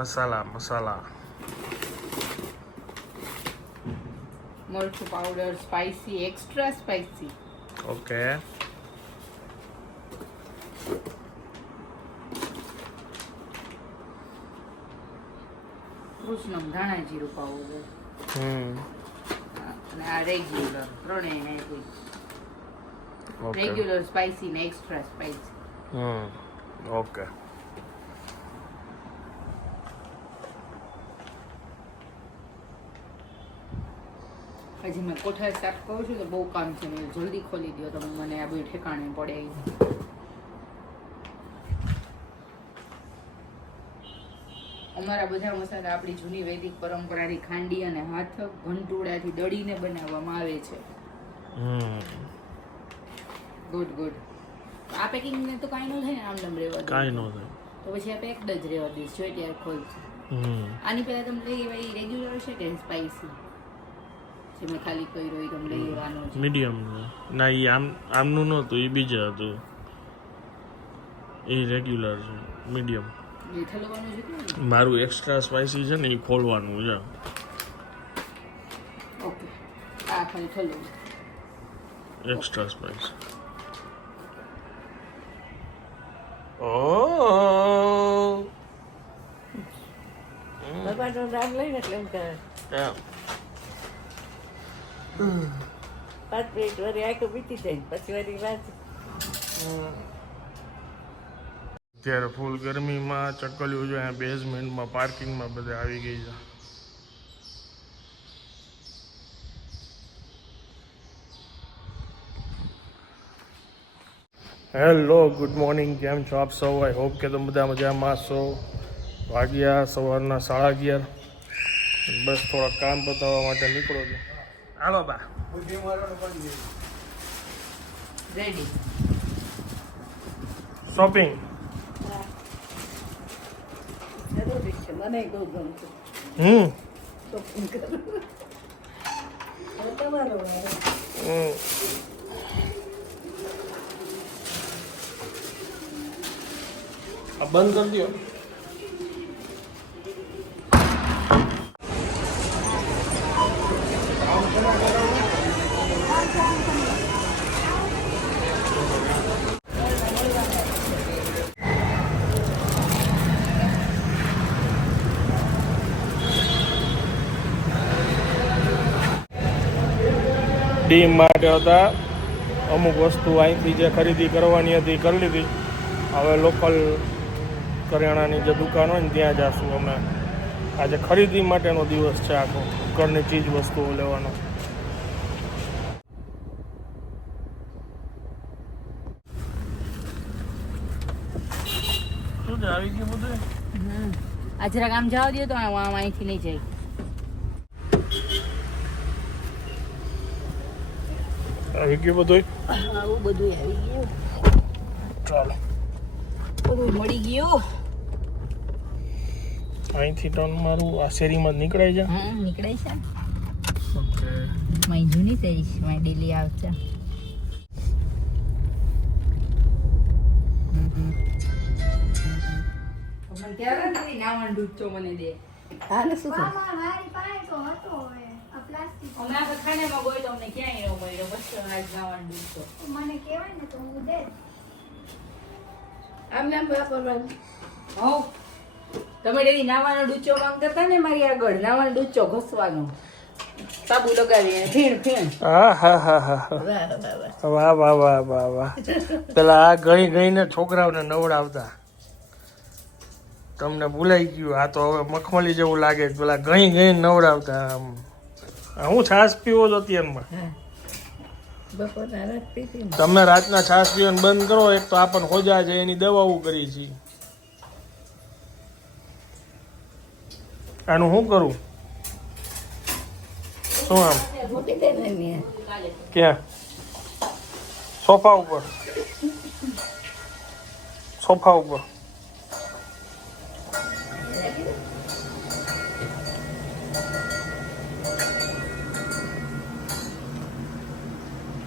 મસાલા મરચું powder spicy extra spicy okay કૃષ્ણમ ધાણા જીરું પાવડર અને આ રેગ્યુલર ત્રણેય રેગ્યુલર સ્પાઈસી ને એક્સ્ટ્રા સ્પાઈસી ઓકે હજી મેં કોઠાર સાફ કરું છું તો બહુ કામ છે મેં જલ્દી ખોલી દો તો મને આ બધું ઠેકાણે પડે. અમારા બધા મસાલા આપણી જૂની વૈદિક પરંપરાની ખાંડી અને હાથ ઘંટોળાથી દળીને બનાવવામાં આવે છે. Good good. આ પેકિંગ ને તો કાંઈ ન થાય ને આમ નામ રહેવા દે કાંઈ ન થાય તો પછી આ પેક્ડ જ રહેવા દઈશ જો ત્યારે ખોલશે. આની પહેલા તમે લઈ એવા રેગ્યુલર છે કે સ્પાઈસી જે મેં ખાલી કર્યો એ તમે લઈ લેવાનો છે મીડિયમ ના એ આમનું નહોતું એ બીજું હતું એ રેગ્યુલર છે મીડિયમ એ ઠલવવાનું છે કે મારું એક્સ્ટ્રા સ્પાઈસી છે ને એ ખોલવાનું છે. ઓકે આ ખાલી ઠલવું એક્સ્ટ્રા સ્પાઈસી ભગવાનનું નામ લઈને એટલે એમ કરે 5 મિનિટ વળી આખું બીતી જાય પછી વળી વાત. અત્યારે ફૂલ ગરમીમાં ચકલીઓ જો અહીંયા બેઝમેન્ટમાં પાર્કિંગમાં બધે આવી ગઈ છે. હેલો ગુડ મોર્નિંગ, કેમ છો આપ સૌ? આઈ હોપ કે તમે બધા મજામાં છો. વાગ્યા સવારના 11:30. બસ થોડા કામ બતાવવા માટે નીકળો છો. હાલો બા રેડી શોપિંગ. જરૂરી છે મને બહુ ગમતું શોપિંગ કરવું. તમારો આ બંધ કરી દો. ડીમ માટે હતા અમુક વસ્તુ અહીંથી જે ખરીદી કરવાની હતી કરી લીધી. હવે લોકલ કરિયાણાની જે દુકાન હોય ને ત્યાં જઈશું અમે. આજે ખરીદી માટેનો દિવસ છે આખો, ઘરની ચીજ વસ્તુઓ લેવાનો. શું છે આવી ગયું બધું? આ જરાક આમ જવા દો તો અહીંથી નહીં જાય. આવી ગયું બધું? આવું બધું આવી ગયું. ચાલો બધું મળી ગયું. અહીંથી ટર્ન મારું આ શેરીમાં જ નીકળાય છે. હા નીકળાય છે. ઓકે મારી જૂની શેરી છે, મારી ડેલી આવશે. મને ક્યારે નથી નાવાનું દૂધ તો મને દે. હાલે શું કરે? હમણાં તો ખાનામાં ગઈ તો અમને ક્યાંય ન મળ્યો. બસ આજ નાવાનું દૂધ તો મને કહેવાય ને તો હું દે. આમને આમ વાપરવાનું. હો તમે ડેલી નાવાનો ડૂચો માંગતા હતા ને મારી આગળ. નાવાનો ડૂચો ઘસવાનો સાબુ લગાવીને ફીણ ફીણ. હા હા હા હા વાહ વાહ વાહ. વાહ વાહ વાહ વાહ વાહ. પેલા આ ગઈ ગઈને છોકરાઓને નવડાવતા. તમને ભૂલાઈ ગયું. આ તો હવે મખમલી જેવું લાગે. પેલા ગઈ ગઈ નવડાવતા. આમ હું છાશ પીવો છો અત્યારમાં? બપોરના રાત પીતી ને. તમે રાતના છાશ પીવાનું બંધ કરો. એક તો આપણને હોજા છે એની દવાઓ કરી છે. આનું શું કરું? શું આમ મૂકી દે ને અહીંયા. ક્યાં? સોફા ઉપર. સોફા ઉપર.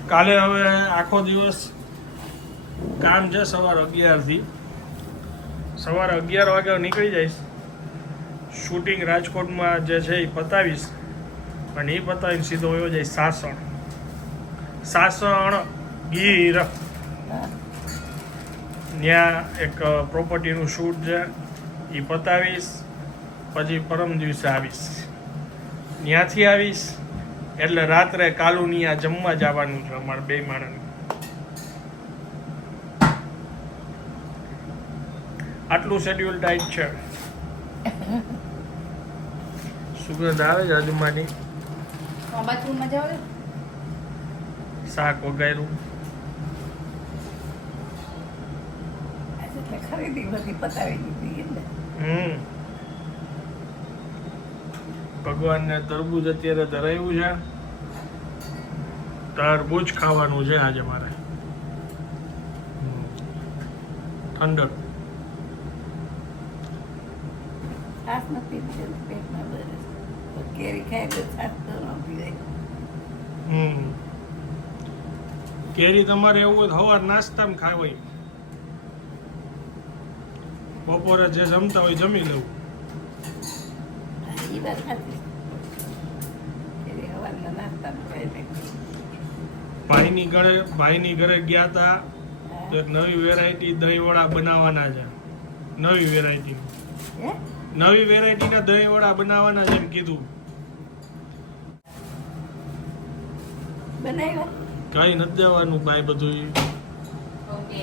કાલે હવે આખો દિવસ કામ છે. સવાર 11 થી સવારે 11 વાગે નીકળી જઈશ. શૂટિંગ રાજકોટમાં જે છે એ પતાવીશ અને એ પતાવીને સીધો વયો જાય સાસણ ગીર. ત્યાં એક પ્રોપર્ટીનું શૂટ છે એ પતાવીશ. પછી પરમ દિવસે આવીશ. ત્યાંથી આવીશ એટલે રાત્રે કાલુની આ જમવા જવાનું છે અમારે 2 માણસને. આટલું શેડ્યુલ ટાઈટ છે. સુગંધ આવે છે અજમાની. બાથરૂમમાં જાવ ને. શાક વગાયરું. એટલે ખરીદી બધી પતાવી દીધી એટલે ભગવાનને તરબૂચ અત્યારે ધરાયું છે. તરબૂચ ખાવાનું છે આજે મારે. ઠંડક. છાસ નથી પીતી, પેટમાં બરે કેરી ખાય તો છાસ તો ન પીવાય. કેરી તમારે એવું હોય તો સવાર નાસ્તામાં ખાવાય. બપોરે જે જમતા હોય જમી લેવું. એ વાત સાચી. કેરી સવારના નાસ્તામાં ખાઈ લે. ભાઈની ઘરે ગયા હતા તો એક નવી વેરાયટી દહીં વડા બનાવવાના છે. નવી વેરાયટીના દહીં વડા બનાવવાના છે એમ કીધું. બનાવ્યા કઈ નથી દેવાનું ભાઈ બધું ઓકે.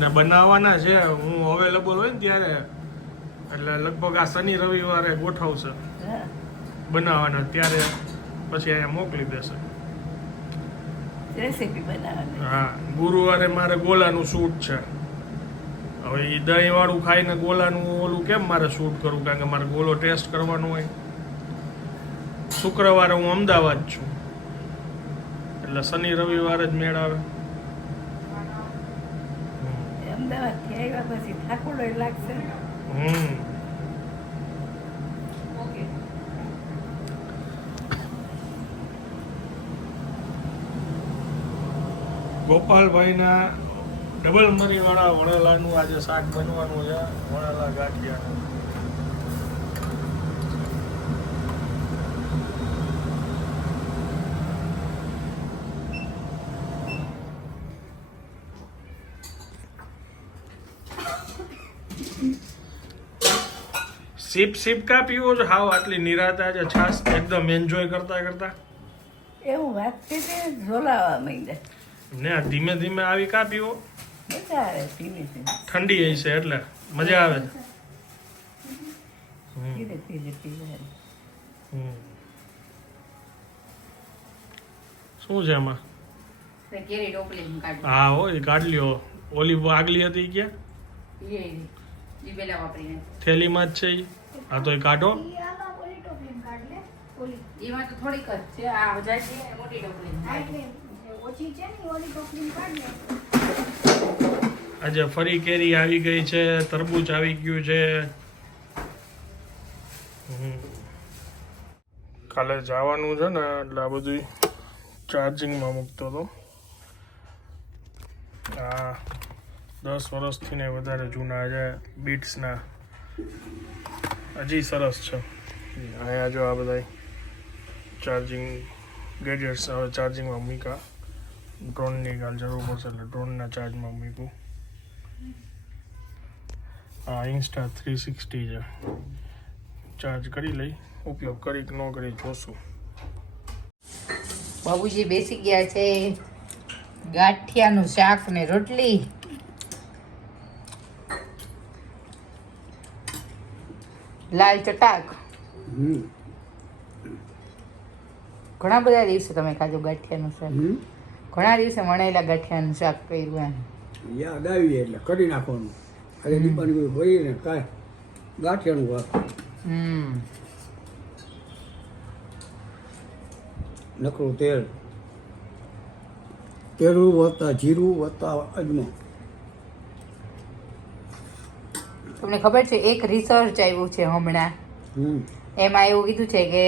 ને બનાવવાના છે. હું અવેલેબલ હોય ને ત્યારે એટલે લગભગ આ શનિ રવિવારે ગોઠવશે બનાવવાના. ત્યારે પછી અહીંયા મોકલી દેશે. રેસીપી બનાવવાની. હા, ગુરુવારે મારે ગોલાનું શૂટ છે. હવે એ દહીં વાળું ખાઈને ગોલાનું ઓલું કેમ મારે શૂટ કરવું? કારણ કે મારે ગોલો ટેસ્ટ કરવાનો હોય. શુક્રવારે હું અમદાવાદ છું એટલે શનિ રવિવારે જ મેળ આવે. અમદાવાદથી આવ્યા પછી ઠાકોડો લાગશે. ઓકે. ગોપાલભાઈના ડબલ મરી વાળા વણેલાનું આજે શાક બનવાનું છે. વણેલા ગાંઠિયા. સીપ કા પીવો છો? હાવ આટલી નિરાતે આજે છાસ એકદમ એન્જોય કરતા એવું વાતથી તે ઝોલાવા માંડ્યા. ને આ ધીમે ધીમે આવી કા પીવો? મજા આવે ધીમે ધીમે. ઠંડી હઈ છે એટલે મજા આવે છે. ધીરે ધીરે પીવાની. શું છે એમાં? કેરી ટોપલીમાં કાઢ. હા હો, એ કાઢ લ્યો. ઓલી આગલી હતી ક્યાં? એ પેલા વાપરીને થેલીમાં જ છે ઈ. હા તો એ કાઢો. ઈ આમાં ઓલી ટોપલીમાં કાઢ લે. ઓલી. એમાં તો થોડીક જ છે. આ જાય છે મોટી ટોપલીમાં. હા, એટલે ઓછી છે ને ઈ ઓલી ટોપલીમાં કાઢ લે. આજે ફરી કેરી આવી ગઈ છે. તરબૂચ આવી ગયું છે. કાલે જવાનું છે ને એટલે આ બધું ચાર્જિંગમાં મૂકતો હતો. આ 10 વર્ષથી ને વધારે જૂના છે બીટ્સના. હજી સરસ છે. અહીંયા જો આ બધા ચાર્જિંગ ગેજેટ્સ હવે ચાર્જિંગમાં મૂક્યા. ડ્રોનની કાલ જરૂર પડશે એટલે ડ્રોનના ચાર્જમાં મૂક્યું. આ ઇન્સ્ટા 360 છે. ચાર્જ કરી લઈ, ઉપયોગ કરી કે ન કરી જોશું. બાબુજી બેસી ગયા છે. ગાંઠિયાનું શાક ને રોટલી. લાલ ચટાક. ઘણા બધા દિવસે તમે ખાધું ગાંઠિયાનું શાક. ઘણા દિવસે વણેલા ગાંઠિયાનું શાક કર્યું એમ. યાદ આવી એટલે કરી નાખવાનું. અરે દીપાની કોઈ હોય ને કાંઈ ગાંઠિયાનું વાત. નકરું તેલ, તેલું વત્તા જીરું વત્તા અજમો તમને ખબર છે એક રિસર્ચ આવ્યું છે હમણાં, એમાં એવું કીધું છે કે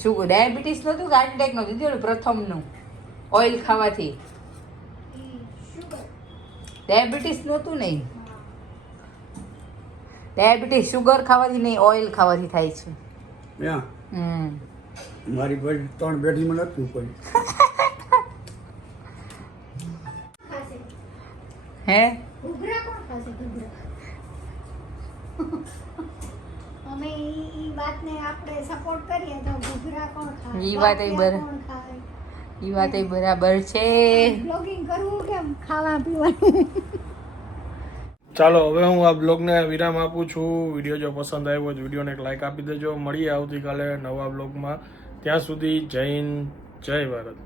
શું ડાયાબિટીસ નહોતું, હાર્ટ એટેક નહોતું, દીધું પ્રથમનું ઓઇલ ખાવાથી. શુગર. ડાયાબિટીસ નહોતું નહીં, ડાયાબિટીસ શુગર ખાવાથી નહીં, ઓઇલ ખાવાથી થાય છે. ત્યાં મારી ભાઈ 3 પેઢીમાં નથી કોઈ. ખાશે. હે ઘૂઘરા કોણ ખાશે? ઘૂઘરા. અમે ઈ વાતને આપણે સપોર્ટ કરીએ તો ઘૂઘરા કોણ ખાય? ઈ વાત ય બાફિયા કોણ ખાય? એ વાત ય બરાબર છે. બ્લોગિંગ કરવું કેમ? ખાવા પીવાનું. ચાલો હવે હું આ બ્લોગને વિરામ આપું છું. વિડીયો જો પસંદ આવ્યો હોય તો વિડીયોને એક લાઈક આપી દેજો. મળીએ આવતીકાલે નવા બ્લોગમાં. ત્યાં સુધી જય હિન્દ, જય ભારત.